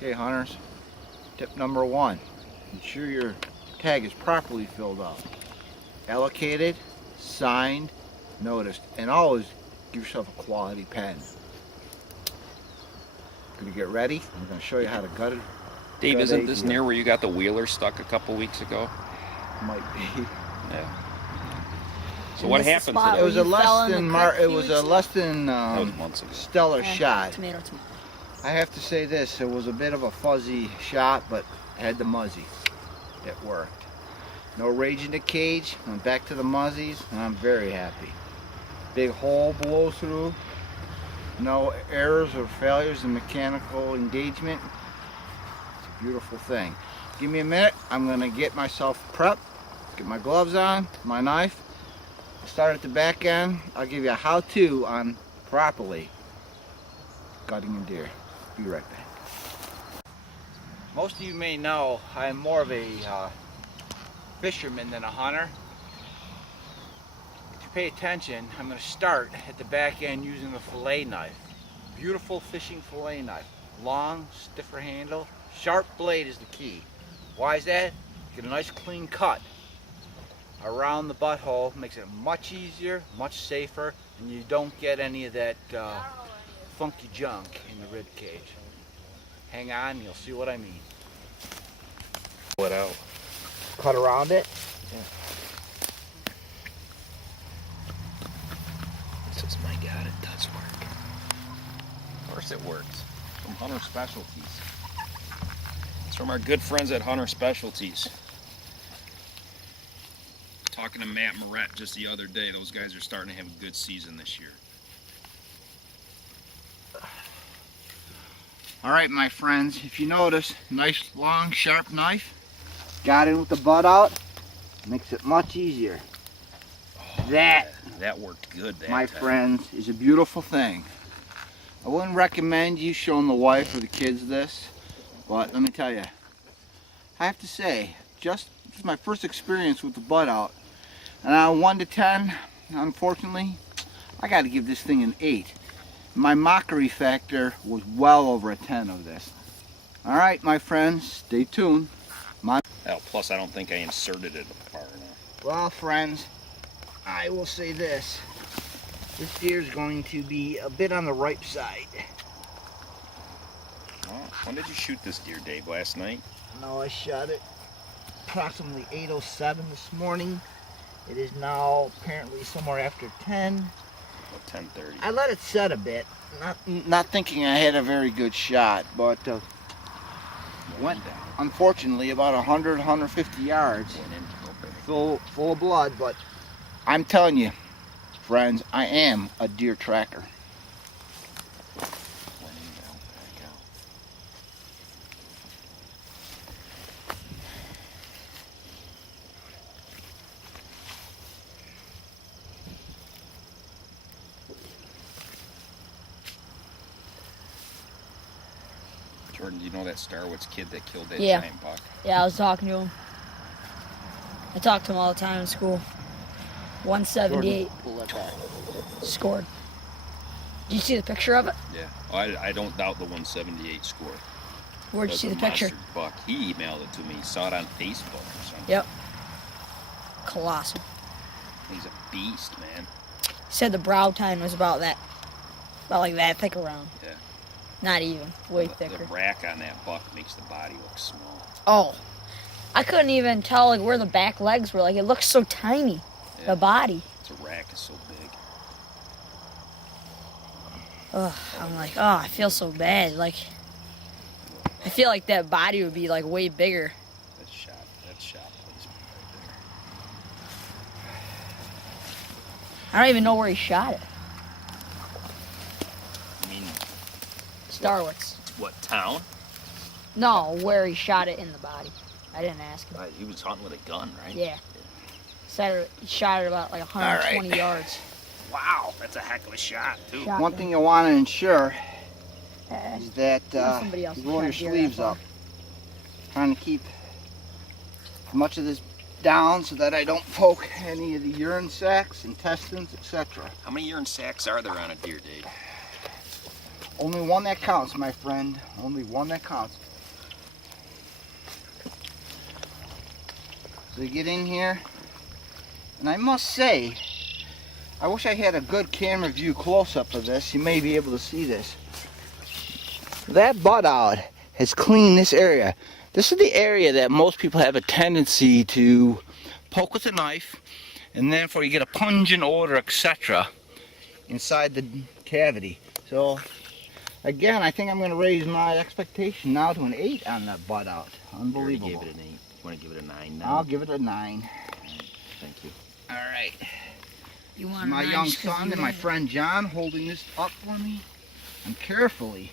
Okay, hunters, tip number 1, ensure your tag is properly filled out. Allocated, signed, noticed, and always give yourself a quality pen. Gonna get ready. I'm gonna show you how to gut it. Dave, isn't this near where you got the wheeler stuck a couple weeks ago? Might be. Yeah. So what happened It today? was a less than That was months ago. stellar shot. Tomato. I have to say this, it was a bit of a fuzzy shot, but had the muzzy. It worked. No rage in the cage, went back to the muzzies, and I'm very happy. Big hole blow through, no errors or failures in mechanical engagement. It's a beautiful thing. Give me a minute, I'm gonna get myself prepped, get my gloves on, my knife. Start at the back end. I'll give you a how-to on properly gutting a deer. Be right back. Most of you may know I'm more of a fisherman than a hunter. If you pay attention, I'm going to start at the back end using the fillet knife. Beautiful fishing fillet knife. Long, stiffer handle. Sharp blade is the key. Why is that? Get a nice clean cut around the butthole. Makes it much easier, much safer, and you don't get any of that funky junk in the rib cage. Hang on, you'll see what I mean. Pull it out. Cut around it. Yeah. This is, my God, it does work. Of course it works. From Hunter Specialties. It's from our good friends at Hunter Specialties. Talking to Matt Moret just the other day, those guys are starting to have a good season this year. All right, my friends, if you notice, nice long sharp knife. Got in with the butt out, makes it much easier. Oh, that worked good that my time. friends, is a beautiful thing. I wouldn't recommend you showing the wife or the kids this, but let me tell you, I have to say, this is my first experience with the butt out, and on 1 to 10, unfortunately, I got to give this thing an 8. My mockery factor was well over a 10 of this. All right, my friends, stay tuned. Plus, I don't think I inserted it far enough. Well, friends, I will say this. This deer is going to be a bit on the ripe side. Oh, when did you shoot this deer, Dave? Last night? No, I shot it approximately 8:07 this morning. It is now apparently somewhere after 10. About 10:30. I let it set a bit, not thinking I had a very good shot, but went unfortunately about 100, 150 yards, full of blood. But I'm telling you, friends, I am a deer tracker. Jordan, do you know that Starwood's kid that killed that Yeah. giant buck? Yeah, I was talking to him. I talk to him all the time in school. 178 Jordan, pull that back. scored. Did you see the picture of it? Yeah. Oh, I don't doubt the 178 score. Where'd you That's see a the picture? monster buck. He emailed it to me. He saw it on Facebook or something. Yep. Colossal. He's a beast, man. He said the brow tine was about like that thick around. Yeah. Not even. Way The thicker. rack on that buck makes the body look small. Oh. I couldn't even tell like where the back legs were. Like it looks so tiny. Yeah. The body. The rack is so big. Ugh, I'm like, oh, I feel so bad. Like, I feel like that body would be like way bigger. That's shot placement right I don't even know where he shot it. there. I mean, Starwoods. what town? No, where he shot it in the body. I didn't ask him. He was hunting with a gun, right? Yeah. Said he shot it about like 120 right. yards. Wow, that's a heck of a shot, too. Shot One him. thing you want to ensure Uh, is that somebody else you roll your shot deer sleeves that far. up. Trying to keep as much of this down so that I don't poke any of the urine sacs, intestines, etc. How many urine sacs are there on a deer, Dave? Only one that counts, my friend. Only one that counts. So you get in here, and I must say, I wish I had a good camera view close-up of this. You may be able to see this. That butt out has cleaned this area. This is the area that most people have a tendency to poke with a knife, and therefore you get a pungent odor, etc. inside the cavity. So again, I think I'm going to raise my expectation now to an 8 on that butt out. Unbelievable. You gave it an 8. You want to give it a 9 now? I'll give it a 9. Thank you. All right. You want My young son and my friend John holding this up for me. I'm carefully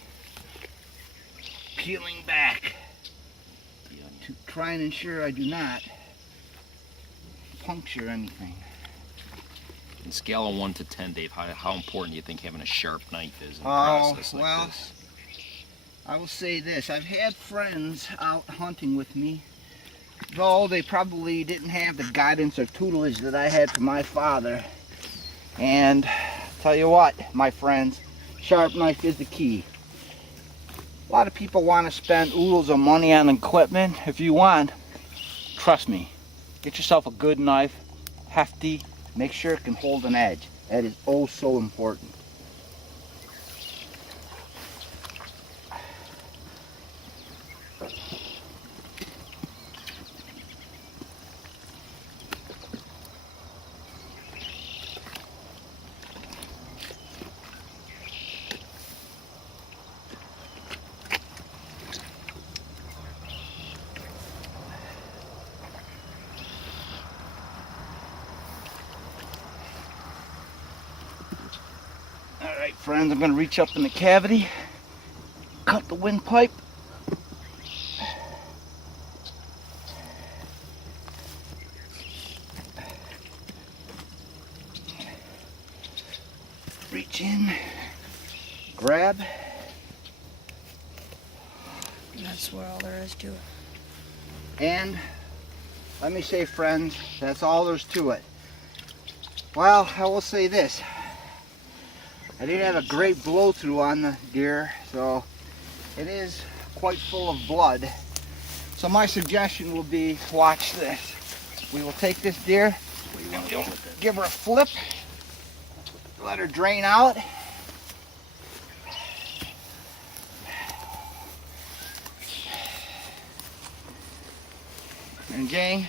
peeling back to try and ensure I do not puncture anything. On a scale of 1 to 10, Dave, how important do you think having a sharp knife is in a Oh, process like well, this? I will say this. I've had friends out hunting with me, though they probably didn't have the guidance or tutelage that I had from my father. And tell you what, my friends, sharp knife is the key. A lot of people want to spend oodles of money on equipment. If you want, trust me, get yourself a good knife, hefty, make sure it can hold an edge. That is oh so important. Alright friends, I'm going to reach up in the cavity, cut the windpipe. Reach in, grab. That's where all there is to it. And let me say, friends, that's all there's to it. Well, I will say this. I did have a great blow through on the deer, so it is quite full of blood. So my suggestion will be, watch this. We will take this deer, and we'll give her a flip, let her drain out. And gang,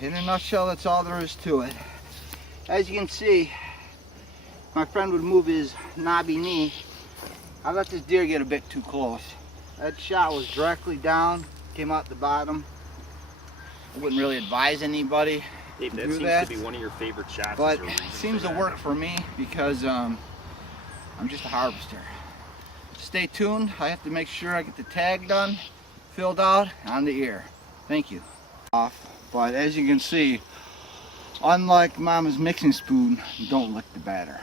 in a nutshell, that's all there is to it. As you can see, my friend would move his knobby knee. I let this deer get a bit too close. That shot was directly down, came out the bottom. I wouldn't really advise anybody Dave, to that do seems that, to be one of your favorite shots. but Is there a it reason seems for to that? work for me because I'm just a harvester. Stay tuned. I have to make sure I get the tag done, filled out, on the ear. Thank you. But as you can see, unlike Mama's mixing spoon, don't lick the batter.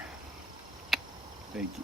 Thank you.